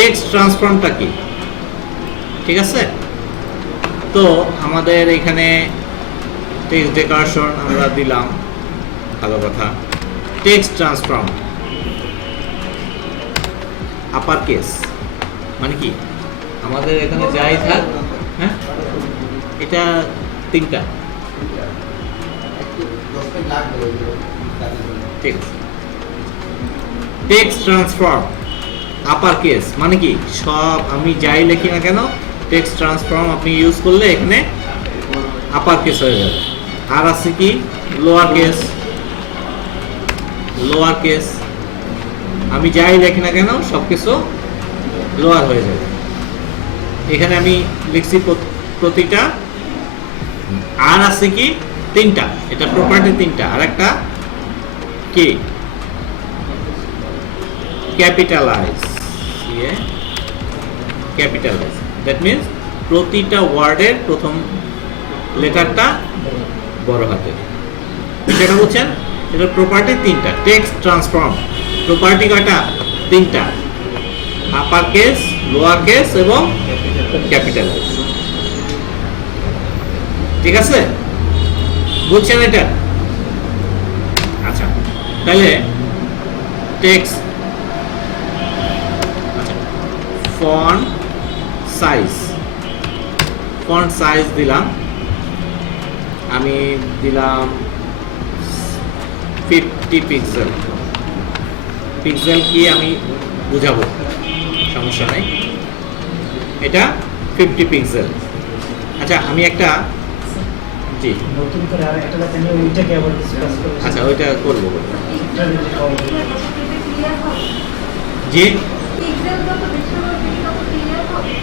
Text ট্রান্সফর্মটা কি, ঠিক আছে? তো আমাদের এখানে টেক্সট ডেকোরেশন আমরা দিলাম, ভালো কথা। টেক্সট ট্রান্সফর্ম আপার কেস মানে কি, আমাদের এখানে যাই থাক, হ্যাঁ এটা তিনটা, ঠিক আছে। টেক্সট ট্রান্সফর্ম আপার কেস মানে কি, সব আমি যাই লিখি না কেন টেক্সট ট্রান্সফর্ম আপনি ইউজ করলে এখানে আপার কেস হয়ে যাবে। আর আছে কি লোয়ার কেস, লোয়ার কেস আমি যাই লিখি না কেন সব কিছু লোয়ার হয়ে যাবে। এখানে আমি লিখছি প্রতিটা। আর আছে কি তিনটা, এটা প্রপার্টি তিনটা। আর একটা কি ক্যাপিটালাইজ, ক্যাপিটালাইজ দ্যাট মিন্স প্রতিটা ওয়ার্ডের প্রথম লেটারটা বড় হাতের, সেটা বুঝছেন? এটা প্রপার্টি তিনটা। টেক্সট ট্রান্সফর্ম প্রপার্টি কয়টা? তিনটা, আপার কেস, লোয়ার কেস এবং ক্যাপিটালাইজ, ঠিক আছে? বুঝছেন এটা? আচ্ছা, তাহলে টেক্সট, আচ্ছা ফন্ট সাইজ, ফন্ট সাইজ দিলাম, আমি দিলাম 50 পিক্সেল। পিক্সেল কি আমি বুঝাবো, সমস্যা নাই, এটা 50 পিক্সেল। আচ্ছা আমি একটা, জি নতুন করে আর একটা জানি ওইটাকে আবার ডিসকাস করব। আচ্ছা ওইটা করব, জি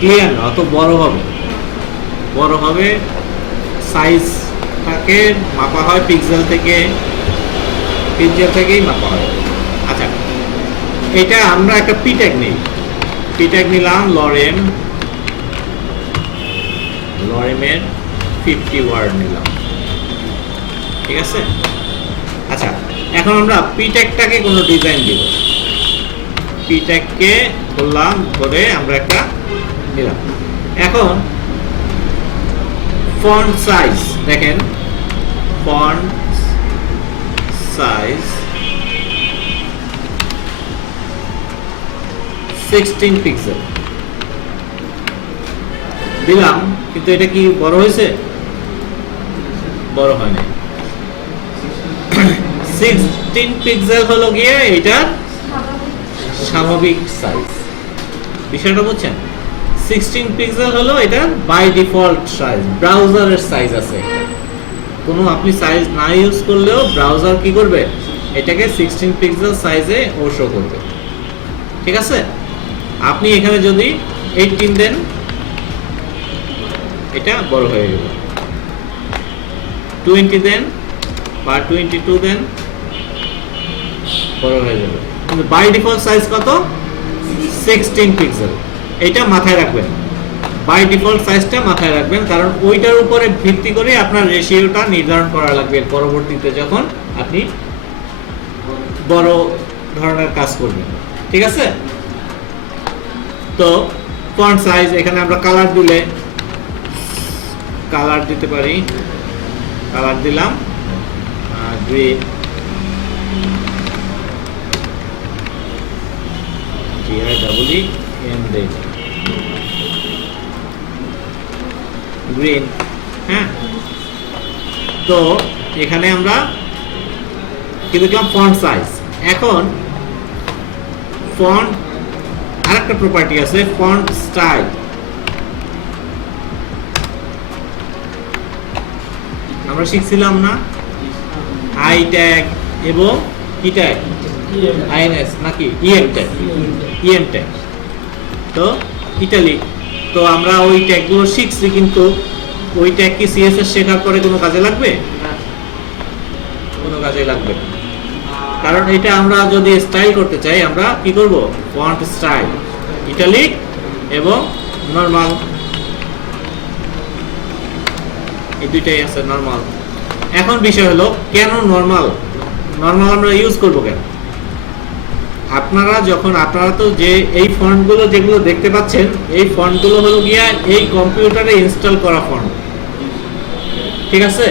ক্লিয়ার না, অত বড় হবে, বড় হবে। সাইজটাকে মাপা হয় পিক্সেল থেকে, পিক্সেল থেকেই মাপা হয়। আচ্ছা এটা আমরা একটা পি ট্যাগ নিই, পি ট্যাগ নিলাম লরেম, লরেমের 50 ওয়ার্ড নিলাম, ঠিক আছে? আচ্ছা এখন আমরা পি ট্যাগটাকে কোনো ডিজাইন দিব, পি ট্যাগকে বললাম ধরে আমরা একটা নিলাম। এখন ফন্ট সাইজ দেখেন, ফন্ট সাইজ 16 পিক্সেল দিলাম, কিন্তু এটা কি বড় হয়েছে? বড় হয় না। 16 পিক্সেল হলো গিয়ে এটা স্বাভাবিক সাইজ, বিষয়টা বুঝছেন? 16 পিক্সেল হলো এটা বাই ডিফল্ট সাইজ, ব্রাউজারের সাইজ আছে। কোনো আপনি সাইজ না ইউজ করলেও ব্রাউজার কি করবে, এটাকে 16 পিক্সেল সাইজে ও শো করবে, ঠিক আছে? আপনি এখানে যদি 18 দেন এটা বড় হয়ে যাবে, 20 দেন বা 22 দেন বড় হয়ে যাবে। কিন্তু বাই ডিফল্ট সাইজ কত? 16 পিক্সেল। এটা মাথায় রাখবেন, বাই ডিফল্ট সাইজটা মাথায় রাখবেন, কারণ ওইটার উপরে ভিত্তি করে আপনার রেশিওটা নির্ধারণ করা লাগবে পরবর্তীতে যখন আপনি বড় ধরনের কাজ করবেন, ঠিক আছে? তো ফন্ট সাইজ, এখানে আমরা কালার দিলে কালার দিতে পারি, কালার দিলাম গ্রিন, গ্রিন, হ্যাঁ। তো এখানে আমরা কি দেখলাম? Font size. এখন ফন্ট আরেকটা প্রপার্টি আছে, ফন্ট স্টাইল। আমরা শিখছিলাম না আই ট্যাগ এবং কি ট্যাগ, আইএনএস নাকি ইএম ট্যাগ, ইএম ট্যাগ, তো ইটালিক। তো আমরা ওই ট্যাগগুলো শিখছি, কিন্তু ওই ট্যাগ কি সিএসএস শেখার পরে কোনো কাজে লাগবে? কোনো কাজে লাগবে না, কারণ এটা আমরা যদি স্টাইল করতে চাই আমরা কি করব? ফন্ট স্টাইল, ইটালিক এবং নরমাল, এই দুইটাই আছে নরমাল। এখন বিষয় হলো কেন নরমাল, নরমাল আমরা ইউজ করব কেন? আপনারা তো যে এই ফন্টগুলো যেগুলো দেখতে পাচ্ছেন, এই ফন্টগুলো হলো গিয়া এই কম্পিউটারে ইনস্টল করা ফন্ট, ঠিক আছে?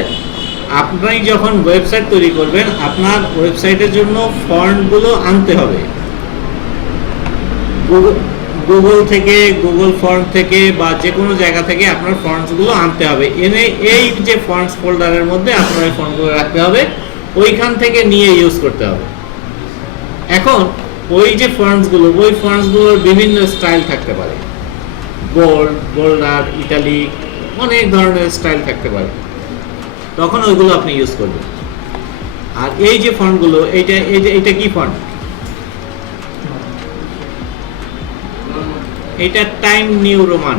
আপনি যখন ওয়েবসাইট তৈরি করবেন, আপনার ওয়েবসাইটের জন্য ফন্টগুলো আনতে হবে গুগল থেকে, গুগল ফন্ট থেকে বা যে কোনো জায়গা থেকে আপনার ফন্টসগুলো আনতে হবে, এনে এই যে ফন্টস ফোল্ডারের মধ্যে আপনার এই ফন্টগুলো রাখতে হবে, ওইখান থেকে নিয়ে ইউজ করতে হবে। এখন ওই যে ফন্টসগুলো, ওই ফন্টসগুলোর বিভিন্ন স্টাইল থাকতে পারে, বোল্ড, বোল্ডার, ইটালিক, অনেক ধরনের স্টাইল থাকতে পারে, তখন ওইগুলো আপনি ইউজ করবেন। আর এই যে ফন্টগুলো, এইটা কি ফন্ট? এটা time new Roman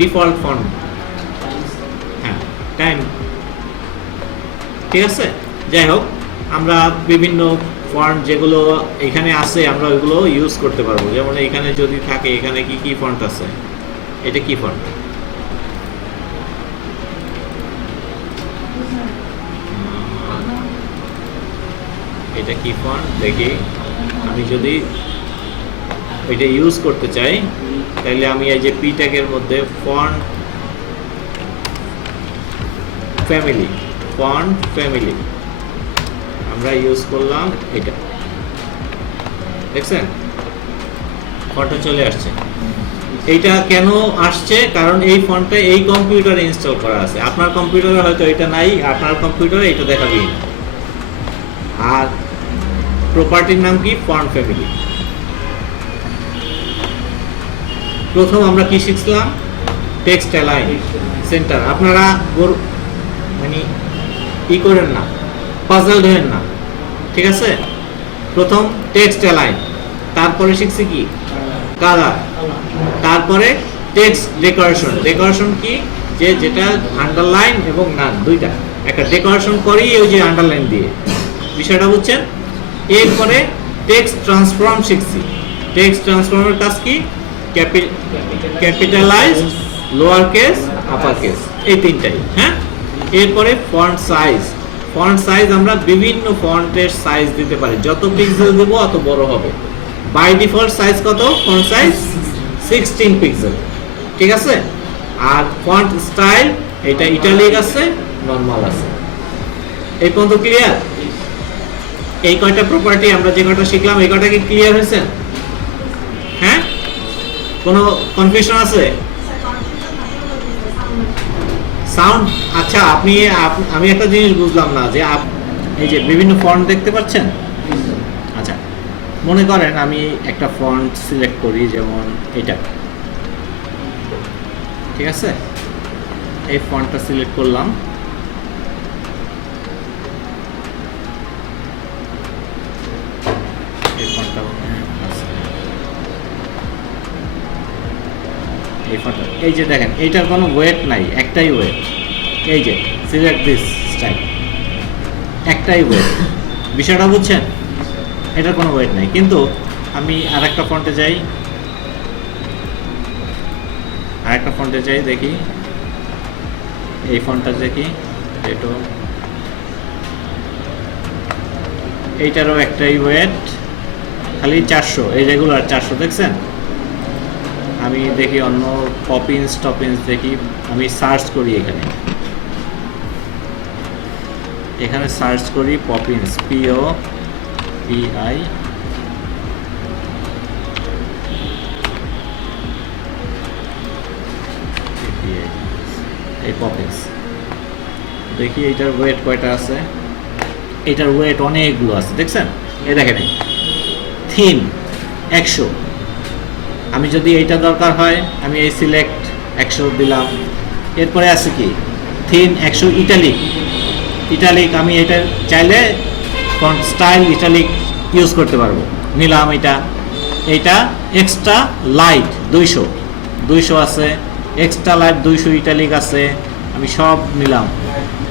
default font, হ্যাঁ টাইম, ঠিক আছে? যাই হোক, আমরা বিভিন্ন ফন্ট যেগুলো এখানে আছে আমরা ওইগুলো ইউজ করতে পারবো। যেমন এখানে যদি থাকে, এখানে কি কি ফন্ট আছে, এটা কি ফন্ট? এটা কি ফন্ট দেখি। আমি যদি এটা ইউজ করতে চাই, তাহলে আমি এই যে পি ট্যাগের মধ্যে ফন্ট ফ্যামিলি আমরা ইউজ করলাম, এটা দেখছেন ফন্টটা চলে আসছে। এইটা কেন আসছে? কারণ এই ফন্টটা এই কম্পিউটারে ইনস্টল করা আছে, আপনার কম্পিউটারে হয়তো এটা নাই, আপনার কম্পিউটারে এটা দেখাবেই না। আর প্রপার্টির নাম কি? Font family. প্রথম আমরা কি শিখলাম? Text align centre. আপনারা মানে ই করেন না, পাজল ধরেন না, ঠিক আছে? প্রথম টেক্সট অ্যালাইন, তারপরে শিখছি কি? কালার, তারপরে টেক্সট ডেকোরেশন। ডেকোরেশন কি? যেটা আন্ডারলাইন এবং নান দুইটা, একটা ডেকোরেশন করি ওই যে আন্ডারলাইন দিয়ে, বিষয়টা বুঝছেন? এরপরে টেক্সট ট্রান্সফর্ম শিখছি। টেক্সট ট্রান্সফর্মের কাজ কি? Capitalise, lower case, upper case, এই তিনটাই, হ্যাঁ? এরপরে ফন্ট সাইজ। ফন্ট সাইজ আমরা বিভিন্ন ফন্টের সাইজ দিতে পারি, যত পিক্সেল দেব অত বড় হবে। বাই ডিফল্ট সাইজ কত? ফন্ট সাইজ 16 পিক্সেল, ঠিক আছে? আর ফন্ট স্টাইল, এটা ইটালিক আছে, নরমাল আছে। এই পর্যন্ত ক্লিয়ার? এই কয়টা প্রপার্টি আমরা যে কয়টা শিখলাম, এই কয়টা কি ক্লিয়ার হয়েছে? হ্যাঁ, কোনো কনফিউশন আছে? সাউন্ড, আচ্ছা আমি একটা জিনিস বুঝলাম না, যে এই যে বিভিন্ন ফন্ট দেখতে পাচ্ছেন, আচ্ছা মনে করেন আমি একটা ফন্ট সিলেক্ট করি, যেমন এটা, ঠিক আছে? এই ফন্টটা সিলেক্ট করলাম, এই ফন্টটা এই যে দেখেন, এইটার কোনো ওয়েট নাই, একটাই ওয়েট, এই যে সিলেক্ট দিস স্টাইল, একটাই ওয়েট। বিষয়টা বুঝছেন? এটার কোনো ওয়েট নাই। কিন্তু আমি আরেকটা ফন্টে যাই, দেখি এই ফন্টটা দেখি, এটা এইটারও একটাই ওয়েট, খালি 400, এই রেগুলার 400, দেখছেন? আমি দেখি অন্য পপিন্স দেখি, আমি সার্চ করি, এখানে সার্চ করি পপিন্স, POPI, এই পপিন্স, দেখি এইটার ওয়েট কয়টা আছে। এটার ওয়েট অনেকগুলো আছে, দেখছেন? এই দেখেন, থিন 100। আমি যদি এইটা দরকার হয়, আমি এই সিলেক্ট 100 দিলাম। এরপরে আছে কি? থিন 100, ইটালিক আমি এটা চাইলে ফন্ট স্টাইল ইটালিক ইউজ করতে পারবো, নিলাম এইটা এক্সট্রা লাইট 200 আছে, এক্সট্রা লাইট 200, ইটালিক আছে, আমি সব নিলাম।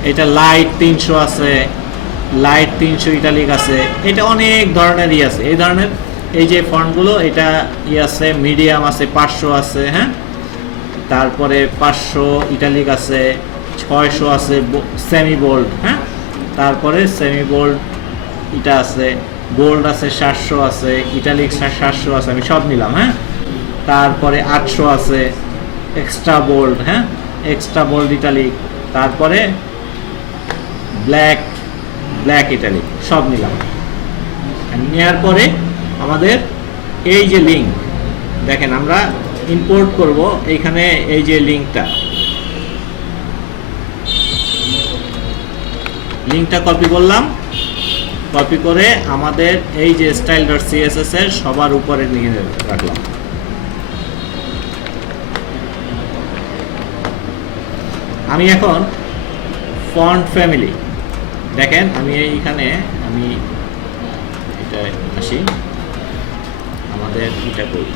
এটা লাইট 300 আছে, লাইট 300 ইটালিক আছে। এটা অনেক ধরনের আছে, এই ধরনের এই যে ফন্টগুলো, এটা আছে, মিডিয়াম আছে, 500 আছে, হ্যাঁ? তারপরে 500 ইটালিক আছে, 600 আছে সেমি বোল্ড, হ্যাঁ? তারপরে সেমি বোল্ড এটা আছে, বোল্ড আছে 700 আছে, ইটালিক 700 আছে, আমি সব নিলাম। হ্যাঁ, তারপরে 800 আছে, এক্সট্রা বোল্ড, হ্যাঁ এক্সট্রা বোল্ড ইটালিক, তারপরে ব্ল্যাক ইটালিক সব নিলাম। নেওয়ার পরে আমাদের এই যে লিঙ্ক দেখেন, আমরা ইম্পোর্ট করব এইখানে, এই যে লিঙ্কটা কপি করলাম, কপি করে আমাদের এই যে style.css এর সবার উপরে নিয়ে রাখলাম। আমি এখন ফন্ট ফ্যামিলি দেখেন, আমি এইখানে আমি এটা আসি, আমাদের এটা করি,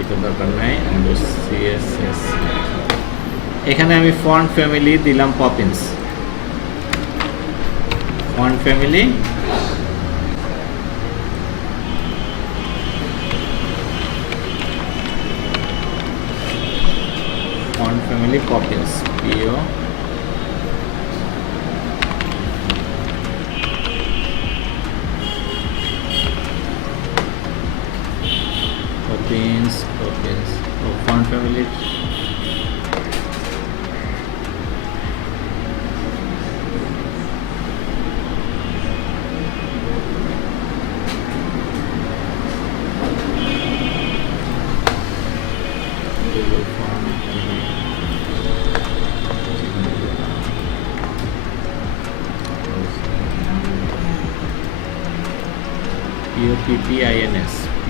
এটা দরকার নাই, আমাদের CSS এখানে আমি ফন্ট ফ্যামিলি দিলাম Poppins, font family Poppins PO Poppins font family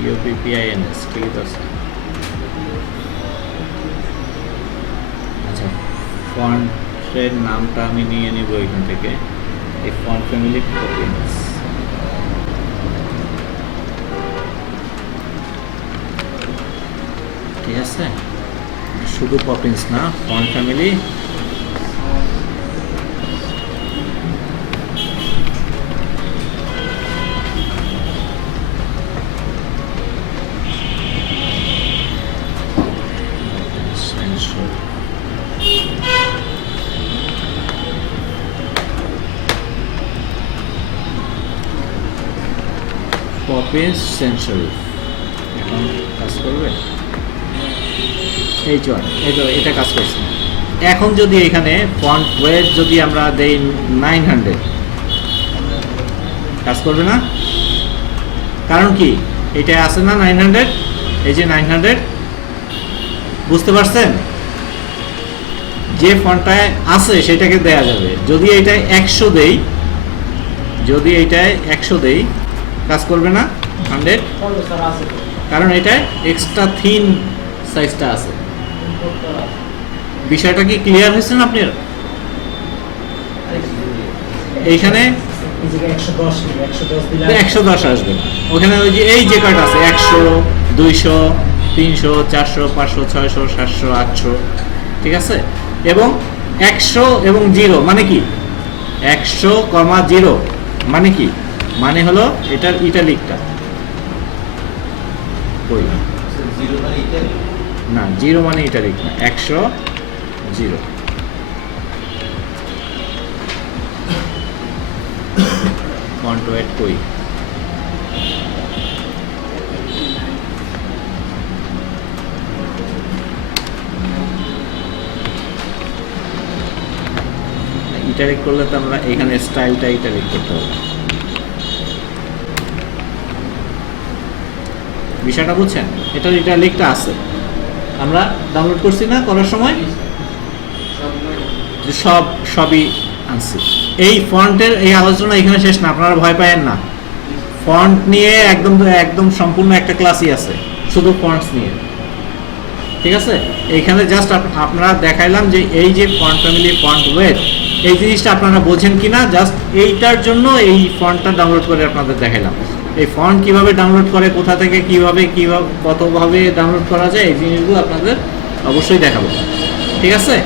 POPPINS ঠিক আছে। আচ্ছা, ফন্টের নামটা আমি নিয়ে নেব এখান থেকে, এই ফন্ট ফ্যামিলি পপিন্স। ঠিক আছে, শুধু পপিন্স না, ফন্ট ফ্যামিলি পপিন্স সেন্সরি এখন কাজ করবে, এই চল এটা কাজ করছে। এখন যদি এখানে ফন্ট ওয়েট যদি আমরা দেই 900, কাজ করবে না? কারণ কি, এটা আছে না 900, এই যে 900, বুঝতে পারছেন? যে ফন্টটায় আছে সেটাকে দেয়া যাবে। যদি এইটায় 100 দেই, কাজ করবে না 100, কারণ এটায় এক্সট্রা থিন সাইজটা আছে। বিষয়টা কি ক্লিয়ার হয়েছে না আপনার? এইখানে 110 আসবে না, ওখানে ওই যে এই যে কার্ড আছে 100, 200, 300, 400, 500, 600, 700, 800, ঠিক আছে। এবং 100 এবং 0 মানে কি, 100, 0 মানে কি, মানে হলো এটার ইটালিকটা কই না, 0 মানে ইটালিক না, 100, 0। ফন্ট ওয়েট কই, ইটালিক করলে তো আমরা এখানে স্টাইলটা ইটালিক করতে হবে। বিষয়টা বুঝছেন? এটা ইটালিকটা আছে, আমরা ডাউনলোড করছি না করার সময়, সবই আনছি। এই ফন্টের এই আলোচনা এখানে শেষ না, আপনারা ভয় পায়েন না। ফন্ট নিয়ে একদম সম্পূর্ণ একটা ক্লাসই আছে শুধু ফন্টস নিয়ে, ঠিক আছে। এইখানে জাস্ট আপনারা দেখাইলাম যে এই যে ফন্ট ফ্যামিলি, ফন্ট ওয়েট, এই জিনিসটা আপনারা বোঝেন কিনা, জাস্ট এইটার জন্য এই ফন্টটা ডাউনলোড করে আপনাদের দেখাইলাম। এই ফন্ট কিভাবে ডাউনলোড করে, কোথা থেকে কিভাবে কতভাবে ডাউনলোড করা যায়, এই জিনিসগুলো আপনাদের অবশ্যই দেখাবো, ঠিক আছে।